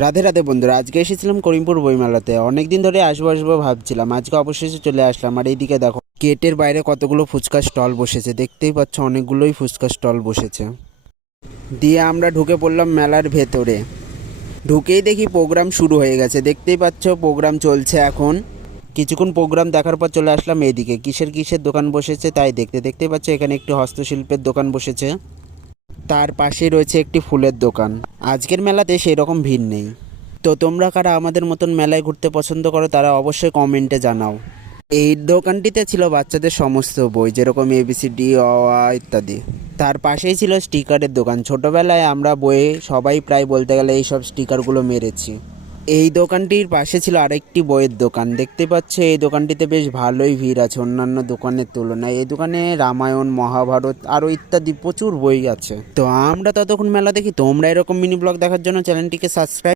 রাধে রাধে বন্ধুরা, আজকে এসেছিলাম করিমপুর বইমেলাতে। অনেক দিন ধরে আসবো আসবো ভাবছিলাম, আজকে অবশেষে চলে আসলাম। আর এইদিকে দেখো, গেটের বাইরে কতগুলো ফুচকা স্টল বসেছে, দেখতেই পাচ্ছ অনেকগুলোই ফুচকা স্টল বসেছে। দিয়ে আমরা ঢুকে পড়লাম মেলার ভেতরে। ঢুকেই দেখি প্রোগ্রাম শুরু হয়ে গেছে, দেখতেই পাচ্ছ প্রোগ্রাম চলছে এখন। কিছুক্ষণ প্রোগ্রাম দেখার পর চলে আসলাম এইদিকে, কিসের কিসের দোকান বসেছে তাই দেখতেই পাচ্ছ এখানে একটি হস্তশিল্পের দোকান বসেছে। তার পাশেই রয়েছে একটি ফুলের দোকান। আজকের মেলাতে সেই রকম ভিড় নেই। তো তোমরা কারা আমাদের মতন মেলায় ঘুরতে পছন্দ করো তারা অবশ্যই কমেন্টে জানাও। এই দোকানটিতে ছিল বাচ্চাদের সমস্ত বই, যেরকম এবিসিডি, অ আ ইত্যাদি। তার পাশেই ছিল স্টিকারের দোকান। ছোটবেলায় আমরা বইয়ে সবাই প্রায় বলতে গেলে এই সব স্টিকারগুলো মেরেছি। এই দোকানটির পাশে ছিল আরেকটি বইয়ের দোকান। দেখতে পাচ্ছ এই দোকানটিতে বেশ ভালোই ভিড় আছে অন্যান্য দোকানের তুলনায়। এই দোকানে রামায়ণ, মহাভারত আরও ইত্যাদি প্রচুর বই আছে। তো আমরা ততক্ষণ মেলা দেখি, তোমরা এরকম মিনি ব্লগ দেখার জন্য চ্যানেলটিকে সাবস্ক্রাইব